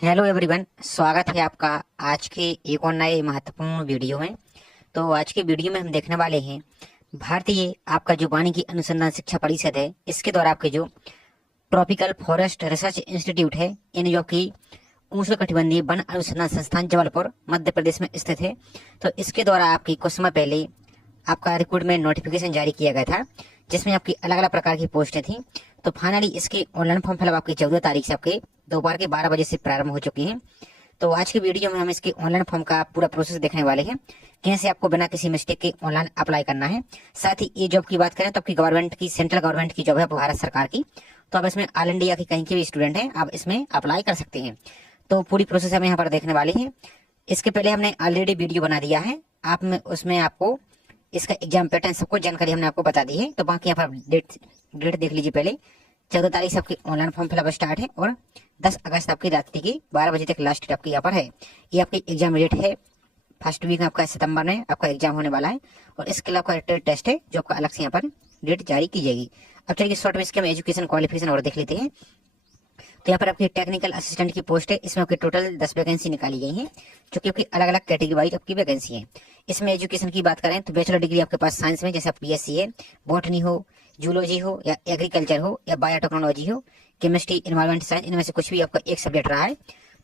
Hello everyone, स्वागत है आपका आज के एक और नए महत्वपूर्ण वीडियो में। तो आज के वीडियो में हम देखने वाले हैं भारतीय आपका जो वानिकी अनुसंधान शिक्षा परिषद है, इसके द्वारा आपके जो ट्रॉपिकल फॉरेस्ट रिसर्च इंस्टीट्यूट है, यानी जो आपकी उष्णकटिबंधीय वन अनुसंधान संस्थान जबलपुर मध्य प्रदेश में स्थित है। तो इसके द्वारा आपकी कुछ समय पहले आपका रिक्रूटमेंट नोटिफिकेशन जारी किया गया था, जिसमें आपकी अलग अलग प्रकार की पोस्टें थी। तो फाइनली इसके ऑनलाइन फॉर्म फिलअप आपकी 14 तारीख से आपके दोपहर के 12 बजे से प्रारंभ हो चुकी हैं। तो आज की वीडियो में हम इसके ऑनलाइन फॉर्म का पूरा प्रोसेस देखने वाले हैं, कैसे आपको बिना किसी मिस्टेक के ऑनलाइन अप्लाई करना है। साथ ही ये जॉब की बात करें तो आपकी गवर्नमेंट की, सेंट्रल गवर्नमेंट की जॉब है, भारत सरकार की। तो आप इसमें ऑल इंडिया की कहीं के भी स्टूडेंट हैं, आप इसमें अप्लाई कर सकते हैं। तो पूरी प्रोसेस हम यहाँ पर देखने वाले हैं। इसके पहले हमने ऑलरेडी वीडियो बना दिया है, आप में उसमें आपको इसका एग्जाम पैटर्न सब कुछ जानकारी हमने आपको बता दी है। तो बाकी यहाँ पर डेट देख लीजिए। पहले 14 तारीख से आपकी ऑनलाइन फॉर्म फिलअप स्टार्ट है और 10 अगस्त आपकी रात्रि की 12 बजे तक लास्ट डेट आपकी यहाँ पर है। ये आपकी एग्जाम डेट है। फर्स्ट वीक में आपका सितंबर में आपका एग्जाम होने वाला है और इसके अलावा आपका टेस्ट है जो आपका अलग से यहाँ पर डेट जारी की जाएगी। अब चलिए शॉर्ट में इसके हम एजुकेशन क्वालिफिकेशन और देख लेते हैं। तो यहाँ पर आपकी टेक्निकल असिस्टेंट की पोस्ट है, इसमें आपकी टोटल 10 वैकेंसी निकाली गई है, जो कि आपकी अलग अलग कैटेगरी वाइज आपकी वैकेंसी है। इसमें एजुकेशन की बात करें तो बैचलर डिग्री आपके पास साइंस में, जैसे आप बीएससी है, बॉटनी हो, जूलॉजी हो या एग्रीकल्चर हो या बायोटेक्नोलॉजी हो, केमिस्ट्री, एनवायरमेंट साइंस, इनमें से कुछ भी आपका एक सब्जेक्ट रहा है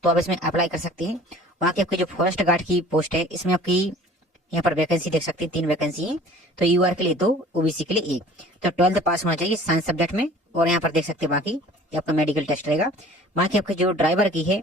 तो आप इसमें अप्लाई कर सकते हैं। वहाँ की आपकी जो फॉरेस्ट गार्ड की पोस्ट है, इसमें आपकी यहाँ पर वैकेंसी देख सकते हैं, 3 वैकेंसी है। तो यूआर के लिए 2, ओबीसी के लिए 1। तो 12th पास होना चाहिए साइंस सब्जेक्ट में। और यहाँ पर देख सकते हैं बाकी ये आपका मेडिकल टेस्ट रहेगा। बाकी आपके जो ड्राइवर की है,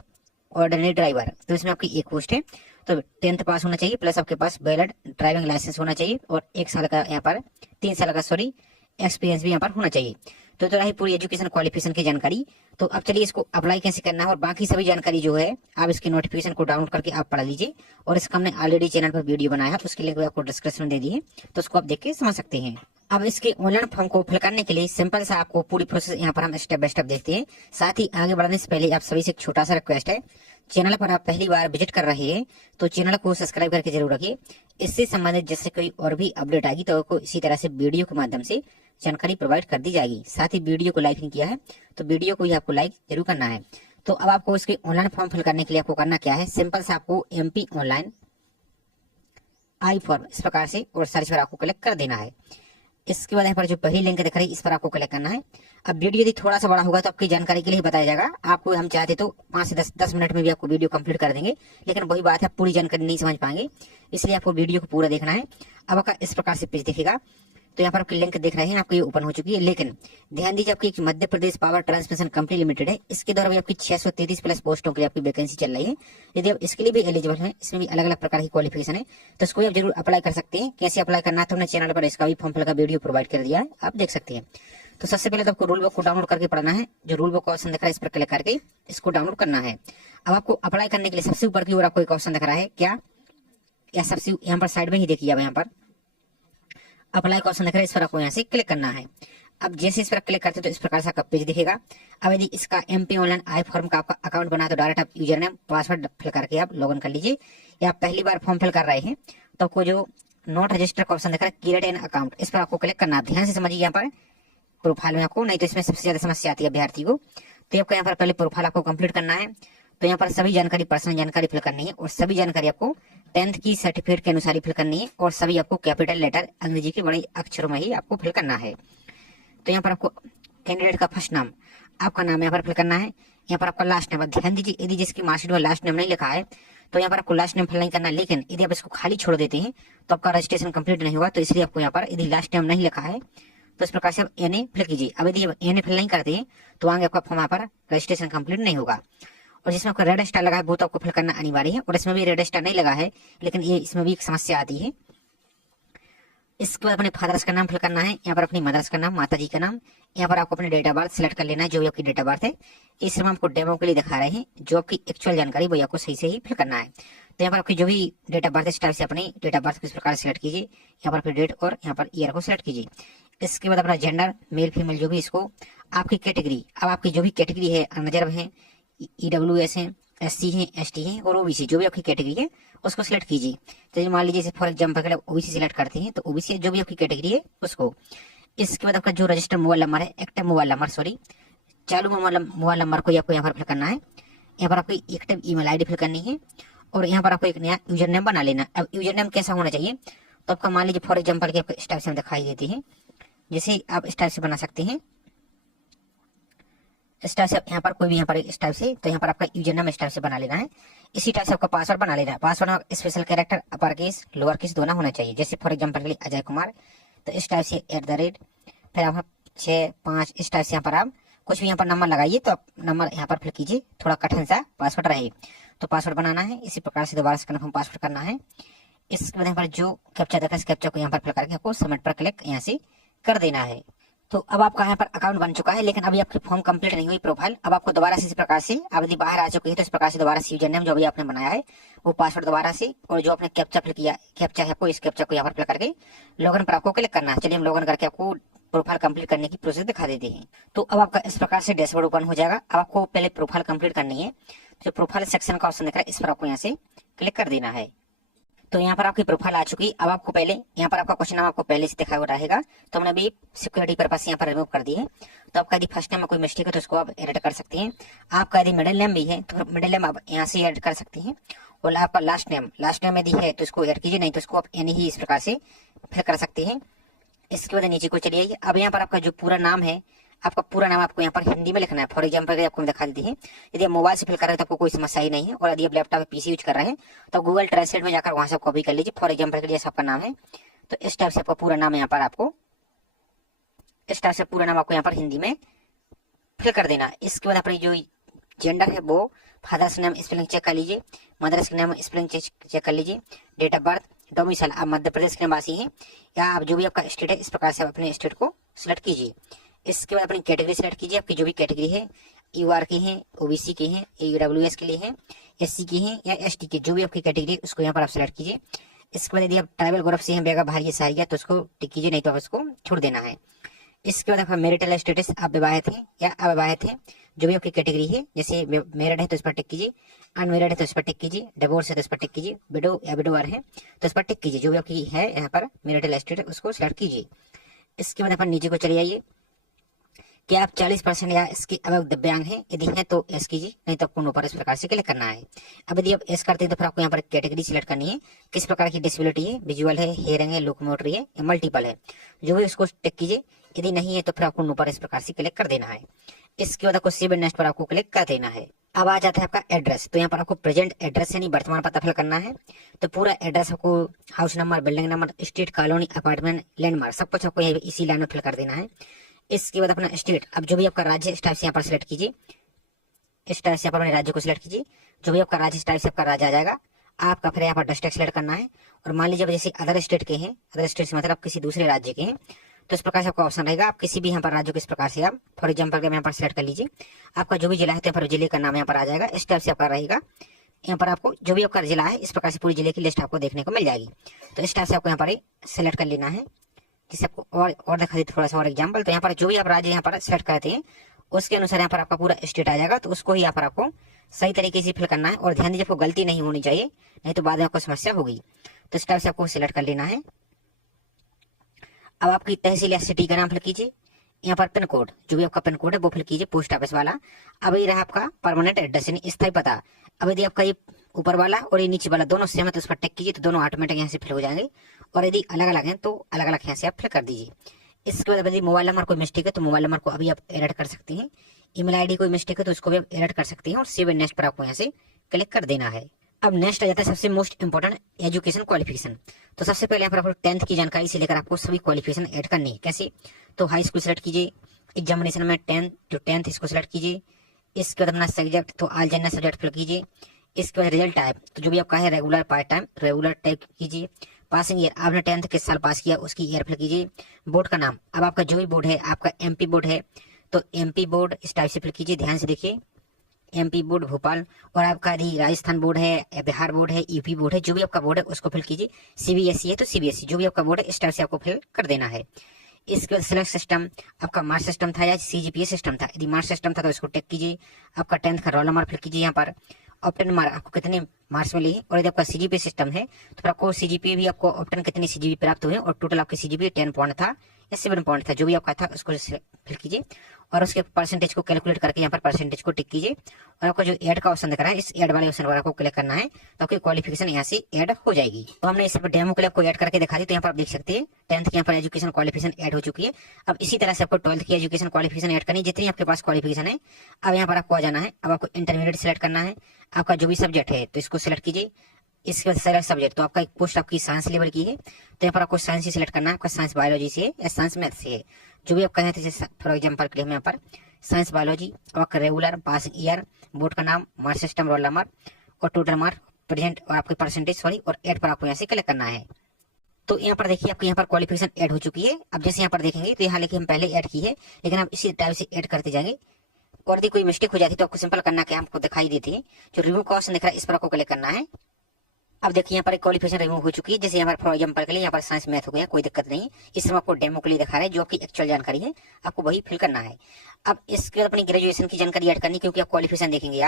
ऑर्डिनरी ड्राइवर, तो इसमें आपकी एक पोस्ट है। तो 10th पास होना चाहिए, प्लस आपके पास वैलिड ड्राइविंग लाइसेंस होना चाहिए और 1 साल का यहाँ पर 3 साल का एक्सपीरियंस भी यहाँ पर होना चाहिए। तो रही पूरी एजुकेशन क्वालिफिकेशन की जानकारी। तो अब चलिए इसको अप्लाई कैसे करना है और बाकी सभी जानकारी जो है आप इसकी नोटिफिकेशन को डाउनलोड करके आप पढ़ लीजिए। और इसका हमने ऑलरेडी चैनल पर वीडियो बनाया है, उसके लिंक आपको डिस्क्रिप्शन में दे दी है, तो उसको आप देख के समझ सकते हैं। अब इसके ऑनलाइन फॉर्म को फिल करने के लिए सिंपल सा आपको पूरी प्रोसेस यहाँ पर हम स्टेप बाय स्टेप देखते हैं। साथ ही आगे बढ़ने से पहले आप सभी से एक छोटा सा रिक्वेस्ट है, चैनल पर आप पहली बार विजिट कर रहे हैं तो चैनल को सब्सक्राइब करके जरूर रखिए। इससे संबंधित जैसे कोई और भी अपडेट आएगी तो आपको इसी तरह से वीडियो के माध्यम से जानकारी प्रोवाइड कर दी जाएगी। साथ ही वीडियो को लाइक नहीं किया है तो वीडियो को ही आपको लाइक जरूर करना है। तो अब आपको इसके ऑनलाइन फॉर्म फिल करने के लिए आपको करना क्या है, सिंपल से आपको MP ऑनलाइन आई फॉर्म इस प्रकार से और सर्च पर आपको क्लिक कर देना है। इसके बाद यहाँ पर जो पहली लिंक दिख रही है इस पर आपको क्लिक करना है। अब वीडियो यदि थोड़ा सा बड़ा होगा तो आपकी जानकारी के लिए बताया जाएगा, आपको हम चाहते तो 5 से 10 मिनट में भी आपको वीडियो कंप्लीट कर देंगे, लेकिन वही बात है पूरी जानकारी नहीं समझ पाएंगे, इसलिए आपको वीडियो को पूरा देखना है। अब आपका इस प्रकार से पेज दिखेगा। तो यहाँ पर आपकी लिंक देख रहे हैं, आपकी ओपन हो चुकी है। लेकिन ध्यान दीजिए आपकी Madhya Pradesh power transmission company limited है, इसके द्वारा भी आपकी 633 प्लस पोस्टों के लिए आपकी वैकेंसी चल रही है। यदि आप इसके लिए भी एलिजिबल हैं, इसमें भी अलग अलग प्रकार की क्वालिफिकेशन है, तो इसको आप जरूर अप्लाई कर सकते हैं। कैसे अप्लाई करना है तो हमने चैनल पर इसका भी फॉर्म फिल का वीडियो प्रोवाइड कर दिया है, आप देख सकते हैं। तो सबसे पहले तो आपको रूल बुक को डाउनलोड करके पढ़ना है। जो रूल बुक का ऑप्शन दिख रहा है इस पर क्लिक करके इसको डाउनलोड करना है। अब आपको अप्लाई करने के लिए सबसे ऊपर की ओर आपको एक ऑप्शन दिख रहा है क्या, या सबसे यहाँ पर साइड में ही देखिए, अब यहाँ पर अप्लाई का ऑप्शन दिख रहा है, इस पर आपको यहाँ से क्लिक करना है। अब जैसे इस पर क्लिक करते हैं तो इस प्रकार से आपका पेज दिखेगा। अब यदि इसका MP ऑनलाइन आई फॉर्म का आपका अकाउंट बना तो डायरेक्ट आप यूजर नेम पासवर्ड फिल करके आप लॉगिन कर लीजिए। या आप पहली बार फॉर्म फिल कर रहे हैं तो आपको जो नॉट रजिस्टर का ऑप्शन दिख रहा है, क्रिएट एन अकाउंट, इस पर आपको क्लिक करना है। ध्यान से समझिए यहाँ पर प्रोफाइल में आपको, नहीं तो इसमें सबसे ज्यादा समस्या आती है अभ्यर्थी को। तो आपको यहाँ पर पहले प्रोफाइल आपको कंप्लीट करना है। तो यहाँ पर सभी जानकारी, पर्सनल जानकारी फिल करनी है और सभी जानकारी आपको 10th की सर्टिफिकेट के अनुसार ही फिल करनी है और सभी आपको कैपिटल लेटर अंग्रेजी के बड़े अक्षरों में ही आपको फिल करना है। तो यहाँ पर आपको कैंडिडेट का फर्स्ट नाम, आपका नाम यहाँ पर फिल करना है। यहाँ पर आपका लास्ट नेम, ध्यान दीजिए यदि जिसकी मार्कशीट में लास्ट नेम नहीं लिखा है तो यहाँ पर आपको लास्ट नेम फिल नहीं करना है। लेकिन यदि आप इसको खाली छोड़ देते हैं तो आपका रजिस्ट्रेशन कंप्लीट नहीं होगा, तो इसलिए आपको यहाँ पर यदि लास्ट नेम नहीं लिखा है तो इस प्रकार से आप NA फिल कीजिए। अब यदि NA फिल नहीं करते हैं तो आगे आपका फॉर्म यहाँ पर रजिस्ट्रेशन कंप्लीट नहीं होगा। और जिसमें आपका रेड स्टार लगा है वो तो आपको फिल करना अनिवार्य है, और इसमें भी रेड स्टार नहीं लगा है, लेकिन ये इसमें भी एक समस्या आती है। इसके बाद अपने फादर्स का नाम फिल करना है, यहाँ पर अपनी मदर्स का नाम, माता जी का नाम, यहाँ पर आपको अपने डेट ऑफ बर्थ सिलेक्ट कर लेना है, जो भी आपकी डेट ऑफ बर्थ है। इस समय आपको डेमो के लिए दिखा रहे हैं, जो आपकी एक्चुअल जानकारी वही आपको सही से ही फिल करना है। तो यहाँ पर आपकी जो भी डेट ऑफ बर्थ है इस टाइप से अपनी डेट ऑफ बर्थ को इस प्रकार सिलेक्ट कीजिए, यहाँ पर अपनी डेट और यहाँ पर ईयर को सिलेक्ट कीजिए। इसके बाद अपना जेंडर, मेल फीमेल जो भी, इसको आपकी कैटेगरी, अब आपकी जो भी कैटेगरी है, अनरिजर्व है, EWS है, SC है, ST है और OBC, जो भी आपकी कैटेगरी है उसको सिलेक्ट कीजिए। तो मान लीजिए फॉर एग्जाम्पल OBC सिलेक्ट करते हैं तो OBC जो भी आपकी कैटेगरी है उसको। इसके बाद आपका जो रजिस्टर्ड मोबाइल नंबर है, एक्टिव मोबाइल नंबर, सॉरी चालू मोबाइल नंबर को आपको यहाँ पर फिल करना है। यहाँ पर आपको एक्टिव ईमेल आईडी फिल करनी है और यहाँ पर आपको एक नया यूजर नेम बना लेना। अब यूजर नेम कैसा होना चाहिए, तो आपका मान लीजिए फॉर एग्जाम्पल की आपको इस टाइप से दिखाई देती है, जैसे आप इस टाइप से बना सकते हैं, इस टाइप से यहाँ पर कोई भी यहाँ पर इस टाइप से, तो यहाँ पर आपका यूजर नेम इस टाइप से बना लेना है। इसी टाइप से आपका पासवर्ड बना लेना है। Password special character upper case lower case दोनों होना चाहिए। जैसे फॉर एग्जाम्पल के लिए अजय कुमार, तो इस टाइप से @ फिर आप 6 5 इस टाइप से यहाँ पर आप कुछ भी यहाँ पर नंबर लगाइए, तो आप नंबर यहाँ पर फिल कीजिए, थोड़ा कठिन सा पासवर्ड रहे। तो पासवर्ड बनाना है, इसी प्रकार से दोबारा से कन्फर्म पासवर्ड करना है। इसके बाद यहाँ पर जो कैप्चा देखा इस कैप्चा को यहाँ पर फिल करके आपको सबमिट पर क्लिक यहाँ से कर देना है। तो अब आपका यहाँ पर अकाउंट बन चुका है, लेकिन अभी आपकी फॉर्म कंप्लीट नहीं हुई प्रोफाइल। अब आपको दोबारा से इस प्रकार से आप यदि बाहर आ चुके हैं तो इस प्रकार से दोबारा से यूजर नेम जो भी आपने बनाया है वो पासवर्ड दोबारा से, और जो आपने कैप्चा फिल किया कैप्चा है आपको इस कैप्चा को यहाँ पर फिल करके लॉगिन पर आपको क्लिक करना है। चलिए हम लॉगिन करके आपको प्रोफाइल कंप्लीट करने की प्रोसेस दिखा देते हैं। तो अब आपका इस प्रकार से डैशबोर्ड ओपन हो जाएगा। अब आपको पहले प्रोफाइल कंप्लीट करनी है, जो प्रोफाइल सेक्शन का ऑप्शन दिख रहा है इस पर आपको यहाँ से क्लिक कर देना है। तो यहाँ पर आपकी प्रोफाइल आ चुकी है। अब आपको पहले यहाँ पर आपका क्वेश्चन नाम आपको पहले से दिखाया हुआ रहेगा, तो हमने अभी सिक्योरिटी पर्पज से यहाँ पर रिमूव कर दी है। तो आपका यदि फर्स्ट नेम में कोई मिस्टेक है तो उसको आप एडिट कर सकते हैं। आपका यदि मिडिल नेम भी है तो मिडिल नेम आप यहाँ से एडिट कर सकते हैं, और आपका लास्ट नेम यदि है तो उसको एड कीजिए, नहीं तो उसको आप यानी ही इस प्रकार से फिल कर सकते हैं। इसके बाद नीचे को चलिए। अब यहाँ पर आपका जो पूरा नाम है, आपका पूरा नाम आपको यहाँ पर हिंदी में लिखना है। फॉर एग्जाम्पल आपको दिखा देती है, यदि आप मोबाइल से फिल कर रहे हैं तो आपको कोई समस्या ही नहीं है, और यदि आप लैपटॉप पीसी यूज कर रहे हैं तो गूगल ट्रांसलेट में जाकर वहां से कॉपी कर लीजिए। फॉर एग्जाम्पल के लिए आपका नाम है, तो इस टाइप से आपका पूरा नाम यहाँ पर आपको इस टाइप से पूरा नाम आपको यहाँ पर हिंदी में फिल कर देना। इसके बाद अपनी जो जेंडर है वो फादर्स नेम स्पेलिंग चेक कर लीजिए, मदर्स नेम स्पेलिंग चेक कर लीजिए, डेट ऑफ बर्थ, डोमिसाइल आप मध्य प्रदेश के निवासी हैं या आप जो भी आपका स्टेट है इस प्रकार से आप अपने स्टेट को सिलेक्ट कीजिए। इसके बाद अपनी कैटेगरी सिलेक्ट कीजिए, आपकी जो भी कैटेगरी है, यूआर की है, ओबीसी की है, ईडब्ल्यूएस के लिए है, एससी की है या एसटी की, जो भी आपकी कैटेगरी है उसको यहाँ पर आप सिलेक्ट कीजिए। इसके बाद यदि आप ट्राइबल ग्रुप से हैं, बेगा भारी सहारिया, तो उसको टिक कीजिए, नहीं तो आप उसको छोड़ देना है। इसके बाद आपका मैरिटल स्टेटस आप विवाहित हैं या अविवाहित हैं, जो भी आपकी कैटेगरी है, जैसे मैरिड है तो इस पर टिक कीजिए, अनमेरिड है तो इस पर टिक कीजिए, डिवोर्स है तो इस पर टिक कीजिए, विडो या विडोवर है तो इस पर टिक कीजिए, जो भी आपकी है यहाँ पर मैरिटल स्टेटस उसको सिलेक्ट कीजिए। इसके बाद अपन नीचे को चले आइए कि आप 40% या इसके अब दिव्यांग हैं, यदि हैं तो एस कीजिए, नहीं तो आपको ऊपर इस प्रकार से क्लिक करना है। अब यदि आप एस करते हैं तो फिर आपको यहाँ पर कैटेगरी सिलेक्ट करनी है, किस प्रकार की डिसेबिलिटी है, विजुअल है, हियरिंग है, लोकोमोटरी है या मल्टीपल है, जो भी उसको टिक कीजिए। यदि नहीं है तो फिर आपको ऊपर इस प्रकार से क्लिक कर देना है। इसके बाद आपको सेव एंड नेक्स्ट पर आपको क्लिक कर देना है। अब आ जाता है आपका एड्रेस, तो यहाँ पर आपको प्रेजेंट एड्रेस यानी वर्तमान पता फिल करना है। तो पूरा एड्रेस आपको house number, building number, street, colony, apartment, landmark सब कुछ आपको इसी लाइन में फिल कर देना है। इसके बाद अपना स्टेट, अब जो भी आपका राज्य इस टाइप से यहाँ पर सिलेक्ट कीजिए, इस टाइप से आप अपने राज्य को सिलेक्ट कीजिए, जो भी आपका राज्य इस टाइप से आपका राज्य आ जाएगा। आपका फिर यहाँ पर डिस्ट्रिक्ट सिलेक्ट करना है, और मान लीजिए जैसे अदर स्टेट के हैं, अदर स्टेट से मतलब किसी दूसरे राज्य के हैं, तो इस प्रकार से आपका ऑप्शन रहेगा। आप किसी भी यहाँ पर राज्य को इस प्रकार से आप फॉर एग्जाम्पल यहाँ पर सिलेक्ट कर लीजिए, आपका जो भी जिला है तो फिर जिले का नाम यहाँ पर आ जाएगा। इस टाइप से आपका रहेगा, यहाँ पर आपको जो भी आपका जिला है इस प्रकार से पूरी जिले की लिस्ट आपको देखने को मिल जाएगी। तो इस टाइप से आपको यहाँ पर सिलेक्ट कर लेना है, जिससे आपको और दिखा देते थोड़ा सा और एग्जाम्पल। तो यहाँ पर जो भी आप राज्य यहाँ पर सिलेक्ट करते हैं उसके अनुसार यहाँ पर आपका पूरा स्टेट आ जाएगा, तो उसको ही यहाँ पर आपको सही तरीके से फिल करना है। और ध्यान दीजिए आपको गलती नहीं होनी चाहिए, नहीं तो बाद में आपको समस्या होगी। तो इस टाइप से आपको सिलेक्ट कर लेना है। अब आपकी तहसील या सिटी का नाम फिल कीजिए, यहाँ पर पिन कोड, जो भी आपका पिन कोड है वो फिल कीजिए, पोस्ट ऑफिस वाला। अब ये रहा आपका परमानेंट एड्रेस यानी स्थायी पता। अब यदि आपका ये ऊपर वाला और ये नीचे वाला दोनों सेम है तो उस पर टिक कीजिए, तो दोनों ऑटोमेटिक यहाँ से फिल हो जाएंगे। और यदि अलग अलग हैं तो अलग अलग यहाँ से आप फिल कर दीजिए। इसके बाद यदि मोबाइल नंबर कोई मिस्टेक है तो मोबाइल नंबर को अभी आप एडिट कर सकते हैं। ईमेल आईडी कोई मिस्टेक है तो उसको भी आप एडिट कर सकते हैं, और सेव एंड नेक्स्ट पर आपको यहाँ से क्लिक कर देना है। अब नेक्स्ट आ जाता है सबसे मोस्ट इंपोर्टेंट, एजुकेशन क्वालिफिकेशन। तो सबसे पहले यहाँ पर आपको 10th की जानकारी से लेकर आपको सभी क्वालिफिकेशन ऐड करनी है। कैसे? तो हाई स्कूल सेलेक्ट कीजिए, एग्जामिनेशन में 10th इसको सिलेक्ट कीजिए। इसके बाद अपना सब्जेक्ट तो ऑल जनरल सब्जेक्ट फिल कीजिए। इसके बाद रिजल्ट टाइप, तो जो भी आपका है regular part time regular type कीजिए। पासिंग ईयर, आपने 10th किस साल पास किया उसकी ईयर फिल कीजिए। बोर्ड का नाम, अब आपका जो भी बोर्ड है, आपका एमपी बोर्ड है तो एमपी बोर्ड इस टाइप से फिल कीजिए। ध्यान से देखिए, एमपी बोर्ड भोपाल। और आपका यदि राजस्थान बोर्ड है या बिहार बोर्ड है, यूपी बोर्ड है, जो भी आपका बोर्ड है उसको फिल कीजिए। सीबीएसई है तो सीबीएसई, जो भी आपका बोर्ड है इस टाइप से आपको फिल कर देना है। इसके बाद सिलेक्ट सिस्टम, आपका मार्क्स सिस्टम था या सीजीपीए सिस्टम था। यदि मार्क्स सिस्टम था तो इसको टिक कीजिए। आपका 10th का रोल नंबर फिल कीजिए यहाँ पर। ऑप्टेन मार्क, आपको कितने मार्क्स मिले हैं। और यदि आपका सीजीपीए सिस्टम है तो फिर आपको सीजीपीए भी आपको ऑप्टेन कितने सीजीपीए प्राप्त हुए और टोटल आपके सीजीपीए 10 पॉइंट था या 7 पॉइंट था, जो भी आपका था उसको फिल कीजिए और उसके परसेंटेज को कैलकुलेट करके यहाँ पर परसेंटेज को टिक कीजिए और आपको जो ऐड का ऑप्शन दिख रहा है इस ऐड वाले ऑप्शन पर आपको क्लिक करना है तो आपकी क्वालिफिकेशन यहाँ से ऐड हो जाएगी। तो हमने इस पर डेमो के लिए आपको ऐड करके दिखा दी। तो यहाँ पर आप देख सकते हैं 10th की यहाँ पर एजुकेशन क्वालिफिकेशन ऐड हो चुकी है। अब इसी तरह से आपको 12th की एजुकेशन क्वालिफिकेशन ऐड करनी है, जितनी आपके पास क्वालिफिकेशन है। अब यहाँ पर आपको आ जाना है, अब आपको इंटरमीडिएट सिलेक्ट करना है, आपका जो भी सब्जेक्ट है तो इसको सिलेक्ट कीजिए। इसके बाद सेलेक्ट सब्जेक्ट, तो आपका एक पोस्ट आपकी साइंस लेवल की है तो यहाँ पर आपको साइंस ही सिलेक्ट करना है। आपका साइंस बायोलॉजी से है या साइंस मैथ से है, जो भी आपका है। जैसे फॉर एग्जाम्पल के लिए हम यहाँ पर साइंस बायोलॉजी, आपका रेगुलर, पासिंग ईयर, बोर्ड का नाम, मार्क सिस्टम, रोल नंबर और टोटल मार्क, प्रेजेंट और आपके परसेंटेज सॉरी और ऐड पर आपको यहाँ से क्लिक करना है। तो यहाँ पर देखिए आपके यहाँ पर क्वालिफिकेशन ऐड हो चुकी है। अब जैसे यहाँ पर देखेंगे तो यहाँ लेके हम पहले ऐड की है, लेकिन आप इसी टाइप से ऐड करते जाएंगे और यदि कोई मिस्टेक हो जाती है तो आपको सिंपल करना क्या हमको दिखाई देती है, जो रिमूव का ऑप्शन दिख रहा है इस पर आपको क्लिक करना है। अब देखिए यहाँ पर क्वालिफिकेशन रिमूव हो चुकी है। जैसे यहाँ पर फॉर एग्जाम्पल के लिए यहाँ पर साइंस मैथ हो गया, कोई दिक्कत नहीं। इस समय आपको डेमो के लिए दिखा रहा है, जो आपकी एक्चुअल जानकारी है आपको वही फिल करना है। अब इसके बाद अपनी ग्रेजुएशन की जानकारी ऐड करनी, क्योंकि आप क्वालिफिकेशन देखेंगे,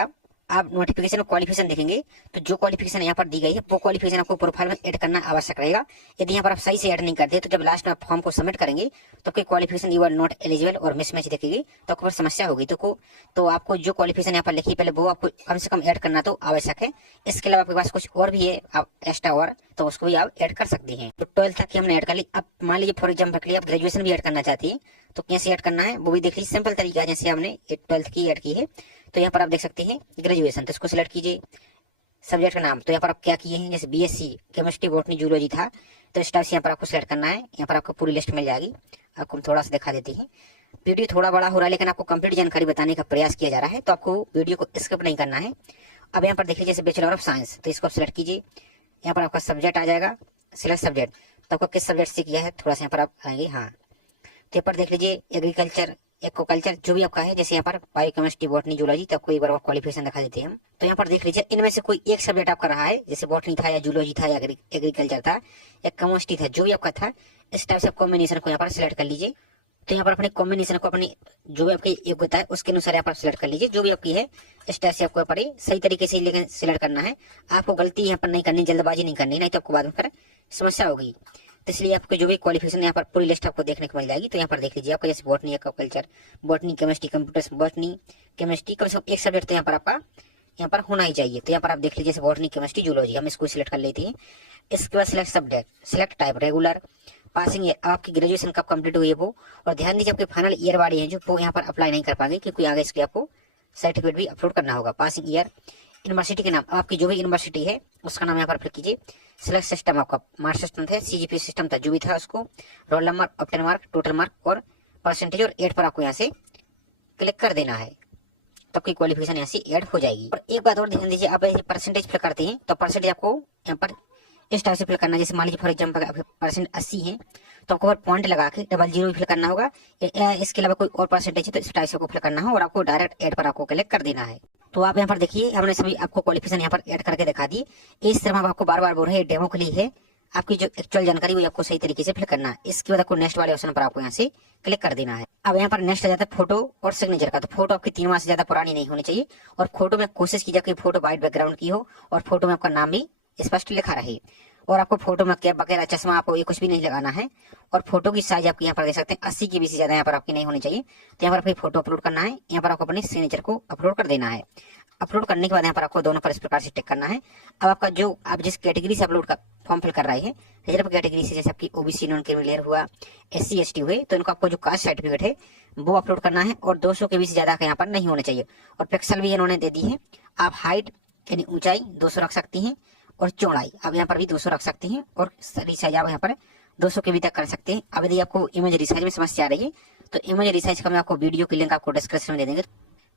आप नोटिफिकेशन में क्वालिफिकेशन देखेंगे तो जो क्वालिफिकेशन यहाँ पर दी गई है वो क्वालिफिकेशन आपको प्रोफाइल में ऐड करना आवश्यक रहेगा। यदि यहाँ पर आप सही से ऐड नहीं करते तो जब लास्ट में आप फॉर्म को सबमिट करेंगे तो आपकी qualification you are not eligible और मिसमैच दिखेगी तो आपको समस्या होगी। तो आपको जो क्वालिफिकेशन यहाँ पर लिखी पहले वो आपको कम से कम ऐड करना तो आवश्यक है। इसके अलावा आपके पास कुछ और भी है आप एक्स्ट्रा और, तो उसको भी आप ऐड कर सकती हैं। तो 12th तक की हमने ऐड कर ली। अब मान लीजिए फॉर एग्जाम्पल के लिए आप ग्रेजुएशन भी ऐड करना चाहती है तो कैसे ऐड करना है वो भी देख लीजिए। सिंपल तरीका है, जैसे हमने 12th की ऐड की है तो यहाँ पर आप देख सकते हैं ग्रेजुएशन, तो इसको सिलेक्ट कीजिए। सब्जेक्ट का नाम, तो यहाँ पर आप क्या किए हैं, जैसे बीएससी केमिस्ट्री बॉटनी जूलॉजी था तो इस टाइप से यहाँ पर आपको सिलेक्ट करना है। यहाँ पर आपको पूरी लिस्ट मिल जाएगी। आपको हम थोड़ा सा दिखा देते हैं। वीडियो थोड़ा बड़ा हो रहा है लेकिन आपको कंप्लीट जानकारी बताने का प्रयास किया जा रहा है, तो आपको वीडियो को स्किप नहीं करना है। अब यहाँ पर देख लीजिए जैसे बैचलर ऑफ साइंस, तो इसको सिलेक्ट कीजिए। यहाँ पर आपका सब्जेक्ट आ जाएगा, सिलेक्ट सब्जेक्ट, तो आपको किस सब्जेक्ट से किया है थोड़ा सा यहाँ पर आप आएंगे। हाँ, तो यहाँ पर देख लीजिए एग्रीकल्चर, एक्वाकल्चर, जो भी आपका है। जैसे यहाँ पर बायोकेमिस्ट्री, बॉटनी, जूलॉजी, तो आपको एक बार क्वालिफिकेशन दिखा देते हैं हम। तो यहाँ पर देख लीजिए इनमें से कोई एक सब्जेक्ट आपका रहा है, जैसे बॉटनी था या जूलॉजी था या एग्रीकल्चर था या केमिस्ट्री था, जो भी आपका था। इस टाइप से कॉम्बिनेशन को यहाँ पर सिलेक्ट कर लीजिए। तो यहाँ पर अपने कॉम्बिनेशन को अपनी जो भी आपकी योग्यता है उसके अनुसार यहाँ पर सिलेक्ट कर लीजिए, जो भी आपकी है। इस टाइप से आपको यहाँ पर सही तरीके से लेकिन सिलेक्ट करना है। आपको गलती यहाँ पर नहीं करनी, जल्दबाजी नहीं करनी, नहीं तो आपको बाद में फिर समस्या होगी। तो इसलिए आपको जो भी क्वालिफिकेशन यहाँ पर पूरी लिस्ट आपको देखने को मिल जाएगी। तो यहाँ पर देख लीजिए आपका जैसे botany, aquaculture, botany, chemistry, computer, botany, chemistry, कम से कम एक सब्जेक्ट तो यहाँ पर आपका यहाँ पर होना ही चाहिए। तो यहाँ पर आप देख लीजिए जैसे बॉटनी, केमिस्ट्री, जूलॉजी, हम इसको सिलेक्ट कर लेते हैं। इसके बाद select subject, select type, regular, passing year, आपकी ग्रेजुएशन कब कंप्लीट हुई है वो। और ध्यान दीजिए आपके फाइनल ईयर वाले हैं जो वो यहाँ पर अप्लाई नहीं कर पाएंगे, क्योंकि आगे इसके आपको सर्टिफिकेट भी अपलोड करना होगा। पासिंग ईयर, यूनिवर्सिटी के नाम, आपकी जो भी यूनिवर्सिटी है उसका नाम यहाँ पर फिल कीजिए। सिलेक्ट सिस्टम, आपका मार्क सिस्टम था, सीजीपी सिस्टम था, जो भी था उसको, roll number, obtain mark, total mark और परसेंटेज और ऐड पर आपको यहाँ से क्लिक कर देना है, तो आपकी क्वालिफिकेशन यहाँ से ऐड हो जाएगी। और एक बात और ध्यान दीजिए, आप परसेंटेज फिल करते हैं तो परसेंटेज आपको यहाँ पर इस टाइप से फिल करना है। जैसे मान लीजिए फॉर एग्जाम्पल परसेंट 80 है तो आपको पॉइंट लगा के 00 भी फिल करना होगा, या इसके अलावा कोई और परसेंटेज है तो इस टाइप से आपको फिल करना है और आपको डायरेक्ट ऐड पर आपको क्लिक कर देना है। तो आप यहाँ पर देखिए हमने सभी आपको क्वालिफिकेशन यहाँ पर ऐड करके दिखा दी। इस तरह आपको बार बार बोल रहे हैं डेमो के लिए है, आपकी जो एक्चुअल जानकारी वो आपको सही तरीके से फिल करना है। इसके बाद आपको नेक्स्ट वाले ऑप्शन पर आपको यहाँ से क्लिक कर देना है। अब यहाँ पर नेक्स्ट आ जाता है फोटो और सिग्नेचर का। तो फोटो आपकी 3 माह से ज्यादा पुरानी नहीं होनी चाहिए और फोटो में कोशिश कीजिए कि फोटो व्हाइट बैकग्राउंड की हो और फोटो में आपका नाम भी स्पष्ट लिखा रहे। और आपको फोटो में कैप वगैरह, चश्मा, आपको ये कुछ भी नहीं लगाना है। और फोटो की साइज आपकी यहाँ पर देख सकते हैं 80 की भी से ज्यादा यहाँ पर आपकी नहीं होनी चाहिए। तो यहाँ पर आपकी फोटो अपलोड करना है, यहाँ पर आपको अपने सिग्नेचर को अपलोड कर देना है। अपलोड करने के बाद यहाँ पर आपको दोनों पर इस प्रकार से टिक करना है। अब आपका जो आप जिस कैटेगरी से अपलोड का फॉर्म फिल कर रहे हैं, रिजर्व कैटेगरी से, जैसे आपकी ओबीसी, नॉन क्रिमिनल हुआ, SC ST हुए, तो इनको आपको जो कास्ट सर्टिफिकेट है वो अपलोड करना है और 200 के भी से ज्यादा यहाँ पर नहीं होने चाहिए। और पिक्सल भी इन्होंने दे दी है। आप हाइट यानी ऊंचाई 200 रख सकती हैं और चौड़ाई आप यहाँ पर भी 200 रख सकते हैं और रिसाइज आप यहाँ पर 200 के भी तक कर सकते हैं। अब यदि आपको इमेज रिसाइज में समस्या आ रही है तो इमेज रिसाइज का मैं आपको वीडियो की लिंक आपको डिस्क्रिप्शन में दे देंगे।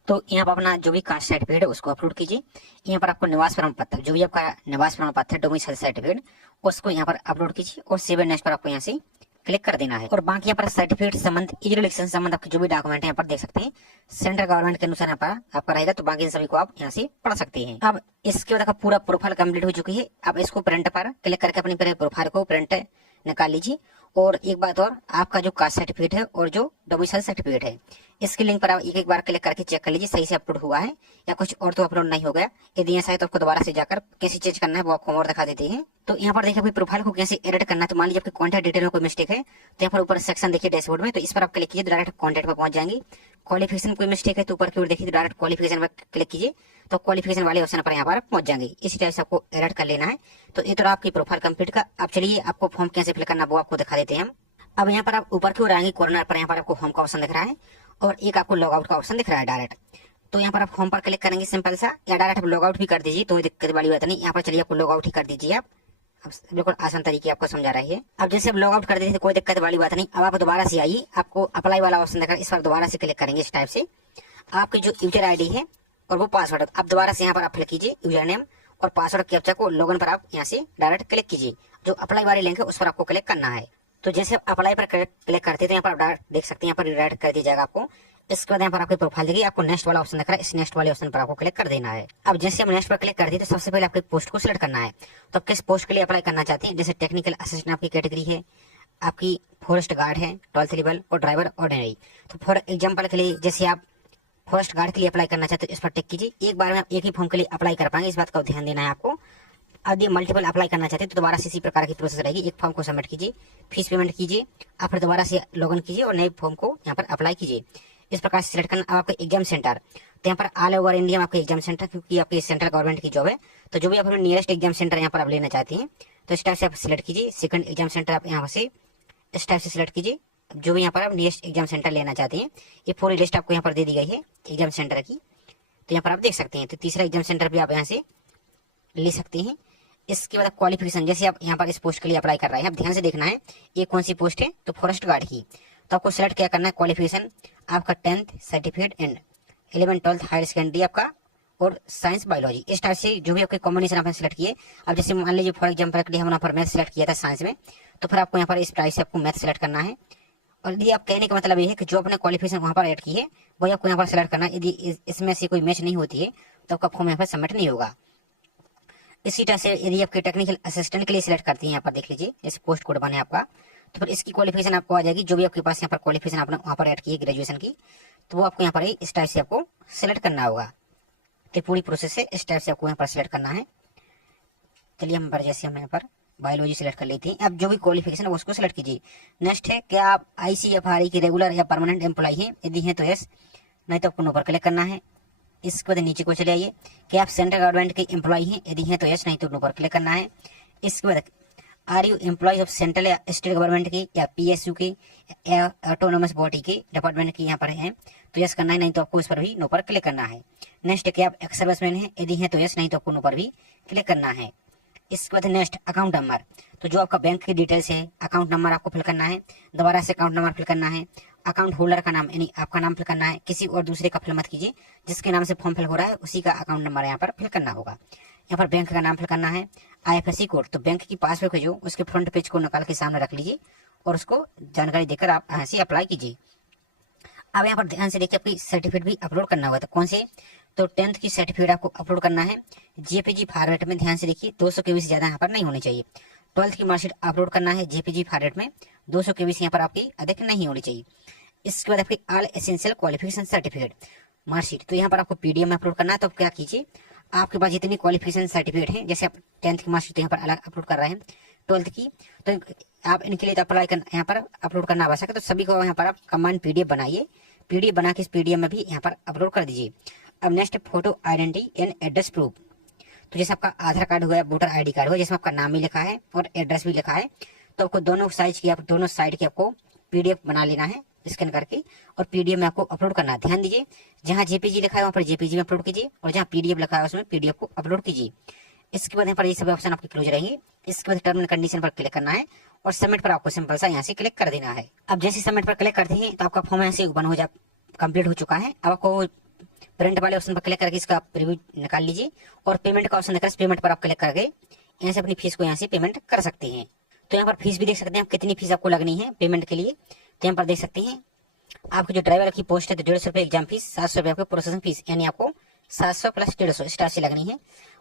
तो यहाँ पर अपना जो भी कास्ट सर्टिफिकेट है उसको अपलोड कीजिए। यहाँ पर आपको निवास प्रमाण पत्र, जो भी आपका निवास प्रमाण पत्र, डोमिसाइल सर्टिफिकेट, उसको यहाँ पर अपलोड कीजिए और सेव एंड नेक्स्ट पर आपको यहाँ से क्लिक कर देना है। और बाकी यहाँ पर सर्टिफिकेट संबंध, इलेक्शन संबंध, आपके जो भी डॉक्यूमेंट है यहाँ पर देख सकते हैं सेंट्रल गवर्नमेंट के अनुसार यहाँ पर आपका रहेगा, तो बाकी सभी को आप यहाँ से पढ़ सकते हैं। अब इसके बाद आपका पूरा प्रोफाइल कंप्लीट हो चुकी है। अब इसको प्रिंट पर क्लिक करके अपनी प्रोफाइल को प्रिंट निकाल लीजिए। और एक बात और, आपका जो कास्ट सर्टिफिकेट है और जो डोमिसाइल सर्टिफिकेट है, इसके लिंक पर आप एक बार क्लिक करके चेक कर लीजिए सही से अपलोड हुआ है या कुछ और तो अपलोड नहीं हो गया। यदि ऐसा है तो आपको दोबारा से जाकर कैसे चेंज करना है वो आपको और दिखा देते हैं। तो यहाँ पर देखिए अपनी प्रोफाइल को कैसे एडिट करना है। तो मान लीजिए आपके कॉन्टैक्ट डिटेल में कोई मिस्टेक है तो यहाँ पर ऊपर सेक्शन देखिए डैशबोर्ड में, तो इस पर आप क्लिक कीजिए तो डायरेक्ट कॉन्टैक्ट पर पहुंच जाएंगे। क्वालिफिकेशन कोई मिस्टेक है तो ऊपर की ओर देखिए तो डायरेक्ट क्वालिफिकेशन पर क्लिक कीजिए तो क्वालिफिकेशन वाले ऑप्शन पर यहाँ पर पहुंच जाएंगे। इसी टाइप से आपको एडिट कर लेना है। तो ये तो आपकी प्रोफाइल कंप्लीट का। अब चलिए आपको फॉर्म कैसे फिल करना वो आपको दिखा देते हैं हम। अब यहाँ पर आप ऊपर की ओर आएंगे, कॉर्नर पर यहाँ पर आपको होम का ऑप्शन दिख रहा है और एक आपको लॉग आउट का ऑप्शन दिख रहा है डायरेक्ट। तो यहाँ पर आप होम पर क्लिक करेंगे सिंपल सा, या डायरेक्ट आप लॉग आउट भी कर दीजिए तो दिक्कत वाली बात नहीं। यहाँ पर चलिए आपको लॉग आउट ही कर दीजिए आप। अब बिल्कुल आसान तरीके आपको समझा रही है। अब जैसे आप लॉग आउट कर देते तो कोई दिक्कत वाली बात नहीं। अब आप दोबारा से आइए, आपको अप्लाई वाला ऑप्शन दिख रहा है, इस पर दोबारा से क्लिक करेंगे। इस टाइप से आपकी जो यूजर आईडी है और वो पासवर्ड आप दोबारा से यहाँ पर आप फिल कीजिए, यूजर नेम और पासवर्ड कैप्चा को लॉगिन पर आप यहाँ से डायरेक्ट क्लिक कीजिए। जो अप्लाई वाली लिंक है उस पर आपको क्लिक करना है। तो जैसे आप अप्लाई पर क्लिक करते हैं तो यहाँ पर आप डायरेक्ट देख सकते हैं, यहाँ पर रिडायरेक्ट कर दिया जाएगा आपको। इसके बाद यहाँ पर आपकी प्रोफाइल देखिए, आपको नेक्स्ट वाला ऑप्शन दिख रहा है, इस नेक्स्ट वाले ऑप्शन पर आपको क्लिक कर देना है। अब जैसे हम नेक्स्ट पर क्लिक कर दिए तो सबसे पहले आपके पोस्ट को सिलेक्ट करना है। तो आप किस पोस्ट के लिए अप्लाई करना चाहते हैं, जैसे टेक्निकल असिस्टेंट आपकी कैटेगरी है, आपकी फॉरेस्ट गार्ड है 12th लेवल और ड्राइवर ऑर्डिनरी। तो फॉर एग्जाम्पल के लिए जैसे आप फॉरेस्ट गार्ड के लिए अप्लाई करना चाहते हैं इस पर टिक कीजिए। एक बार में आप एक ही फॉर्म के लिए अप्लाई कर पाएंगे, इस बात का ध्यान देना है आपको। यदि मल्टीपल अप्लाई करना चाहते हैं तो दोबारा से इसी प्रकार की प्रोसेस रहेगी। एक फॉर्म को सबमिट कीजिए, फीस पेमेंट कीजिए, आप फिर दोबारा से लॉगिन कीजिए और नए फॉर्म को यहाँ पर अप्लाई कीजिए। इस प्रकार से सिलेक्ट करना। अब आपका एग्जाम सेंटर, तो यहाँ पर ऑल ओवर इंडिया में आपका एग्जाम सेंटर, क्योंकि आपकी सेंट्रल गवर्नमेंट की जॉब है तो जो भी आप नियरेस्ट एग्जाम सेंटर यहाँ पर आप लेना चाहते हैं तो इस टाइप से आप सिलेक्ट कीजिए। सेकंड एग्जाम सेंटर आप यहाँ से इस टाइप से सिलेक्ट कीजिए, जो भी यहाँ पर आप नियरेस्ट एग्जाम सेंटर लेना चाहते हैं। ये पूरी लिस्ट आपको यहाँ पर दे दी गई है एग्जाम सेंटर की, तो यहाँ पर आप देख सकते हैं। तो तीसरा एग्जाम सेंटर भी आप यहाँ से ले सकते हैं। इसके बाद क्वालिफिकेशन, जैसे आप यहाँ पर इस पोस्ट के लिए अप्लाई कर रहे हैं, आप ध्यान से देखना है ये कौन सी पोस्ट है, तो फॉरेस्ट गार्ड की। तो आपको सिलेक्ट क्या करना है, क्वालिफिकेशन आपका 10th certificate and 11th 12th higher secondary आपका और साइंस बायोलॉजी। इस टाइप से जो भी आपके कॉम्बिनेशन आपने सिलेक्ट किए। अब जैसे मान लीजिए फॉर एग्जाम्पल के लिए हम यहाँ पर मैथ सिलेक्ट किया था साइंस में, तो फिर आपको यहाँ पर इस प्राइस से आपको मैथ सिलेक्ट करना है। और यदि आप कहने का मतलब ये है कि जो आपने क्वालिफिकेशन वहाँ पर ऐड की है वही आपको यहाँ पर सिलेक्ट करना है। यदि इसमें से कोई मैच नहीं होती है तो आपका फॉर्म यहाँ पर सबमिट नहीं होगा। इसी तरह से यदि आपके टेक्निकल असिस्टेंट के लिए सिलेक्ट करती हैं, यहाँ पर देख लीजिए जैसे पोस्ट कोड बने आपका, तो फिर इसकी क्वालिफिकेशन आपको आ जाएगी। जो भी आपके पास यहाँ पर क्वालिफिकेशन आपने वहाँ पर ऐड की है ग्रेजुएशन की, तो वो आपको यहाँ पर इस टाइप से आपको सिलेक्ट करना होगा। तो पूरी प्रोसेस है, इस टाइप से आपको यहाँ पर सिलेक्ट करना है। चलिए हम पर जैसे हम यहाँ पर बायोलॉजी सिलेक्ट कर लेते हैं। अब जो भी क्वालिफिकेशन है उसको सिलेक्ट कीजिए। नेक्स्ट है क्या आप ICFRI के रेगुलर या परमानेंट एम्प्लॉय हैं, यदि हैं तो यस, नहीं तो आपको नो पर क्लिक करना है। इसके बाद नीचे को चले आइए, क्या आप सेंट्रल गवर्नमेंट के एम्प्लॉय हैं, यदि हैं तो यस, नहीं तो नो पर क्लिक करना है। इसके बाद are you employ of central या स्टेट गवर्नमेंट की या PSU की या ऑटोनोमस बॉडी की डिपार्टमेंट की यहाँ पर है तो यस करना है, नहीं तो आपको इस पर भी नो पर क्लिक करना है। नेक्स्ट क्या आप एक्स सर्विसमैन हैं, यदि हैं तो यस, नहीं तो आपको नो पर भी क्लिक करना है। इसके बाद नेक्स्ट अकाउंट नंबर, तो जो आपका बैंक की डिटेल्स है अकाउंट नंबर आपको फिल करना है, दोबारा से अकाउंट नंबर फिल करना है। अकाउंट होल्डर का नाम यानी आपका नाम फिल करना है, किसी और दूसरे का फिल मत कीजिए, जिसके नाम से फॉर्म फिल हो रहा है उसी का अकाउंट नंबर यहाँ पर फिल करना होगा। यहाँ पर बैंक का नाम फिल करना है। IFSC कोड, तो बैंक की पासबुक है जो उसके फ्रंट पेज को निकाल के सामने रख लीजिए और उसको जानकारी देकर आप यहाँ से अप्लाई कीजिए। अब यहाँ पर ध्यान से देखिए आपकी सर्टिफिकेट भी अपलोड करना होगा, तो कौन से, तो 10th की सर्टिफिकेट आपको अपलोड करना है JPG फॉर्मेट में। ध्यान से देखिए 200 KB से ज्यादा यहाँ पर नहीं होनी चाहिए। 12th की मार्कशीट अपलोड करना है JPG फॉर्मेट में, 200 KB से यहाँ पर आपकी अधिक नहीं होनी चाहिए। इसके बाद आपकी all essential qualification certificate marksheet, तो यहाँ पर आपको PDF में अपलोड करना है। तो क्या कीजिए, आपके पास जितनी क्वालिफिकेशन सर्टिफिकेट है, जैसे आप 10th की मार्कशीट यहाँ पर अलग अपलोड कर रहे हैं, 12th की, तो आप इनके लिए तो अप्लाई करना यहाँ पर अपलोड करना आवश्यक है। तो सभी को यहाँ पर आप कमांड PDF बनाइए, PDF बना के इस PDF में भी यहाँ पर अपलोड कर दीजिए। अब next photo identity and address proof, तो जैसे आपका आधार कार्ड हुआ, वोटर ID कार्ड हुआ, जिसमें आपका नाम भी लिखा है और एड्रेस भी लिखा है, तो आपको दोनों साइज की, आप दोनों साइड की आपको PDF बना लेना है स्कैन करके और PDF में आपको अपलोड करना है। ध्यान दीजिए जहाँ JPG लिखा है वहाँ पर JPG में अपलोड कीजिए और जहाँ PDF लिखा है उसमें PDF को अपलोड कीजिए। इसके बाद यहाँ पर ये सभी ऑप्शन आपके क्लोज रहेंगे। इसके बाद टर्म एंड कंडीशन पर क्लिक करना है और सबमिट पर आपको सिंपल सा यहाँ से क्लिक कर देना है। अब जैसे सबमिट पर क्लिक करते हैं तो आपका फॉर्म यहाँ से ओपन हो जा कंप्लीट हो चुका है। अब आपको प्रिंट वाले ऑप्शन पर क्लिक करके इसका प्रीव्यू निकाल लीजिए और पेमेंट का ऑप्शन देखकर पेमेंट पर आप क्लिक करके यहाँ से अपनी फीस को यहाँ से पेमेंट कर सकते हैं। तो यहाँ पर फीस भी देख सकते हैं आप कितनी फीस आपको लगनी है पेमेंट के लिए। तो यहाँ पर देख सकते हैं आपकी जो ड्राइवर की पोस्ट है तो 150 रुपये एग्जाम फीस, 700 रुपये आपको प्रोसेसिंग फीस, यानी आपको 700 प्लस 150 इस तरह से लगनी है।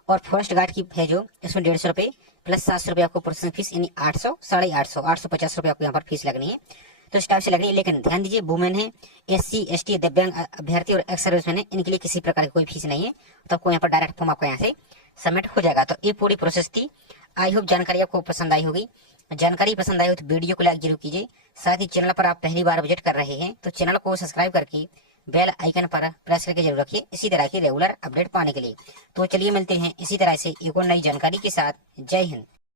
और फॉरेस्ट गार्ड की है जो इसमें 150 रुपये प्लस 700 रुपये आपको प्रोसेसिंग फीस, यानी 800, 850, 850 रुपये आपको यहाँ पर फीस लगनी है। तो इस टाइप से लग रही है। लेकिन ध्यान दीजिए, वुमेन है, SC ST दिव्यांग अभ्यर्थी और एक्स सर्विसमैन है, इनके लिए किसी प्रकार की कोई फीस नहीं है। तो आपको यहाँ पर डायरेक्ट फॉर्म आपका यहाँ से सबमिट हो जाएगा। तो ये पूरी प्रोसेस थी। आई होप जानकारी आपको पसंद आई होगी। जानकारी पसंद आई हो तो वीडियो को लाइक जरूर कीजिए। साथ ही चैनल पर आप पहली बार विजिट कर रहे हैं तो चैनल को सब्सक्राइब करके बेल आइकन पर प्रेस करके जरूर रखिए, इसी तरह की रेगुलर अपडेट पाने के लिए। तो चलिए मिलते हैं इसी तरह से एक और नई जानकारी के साथ। जय हिंद।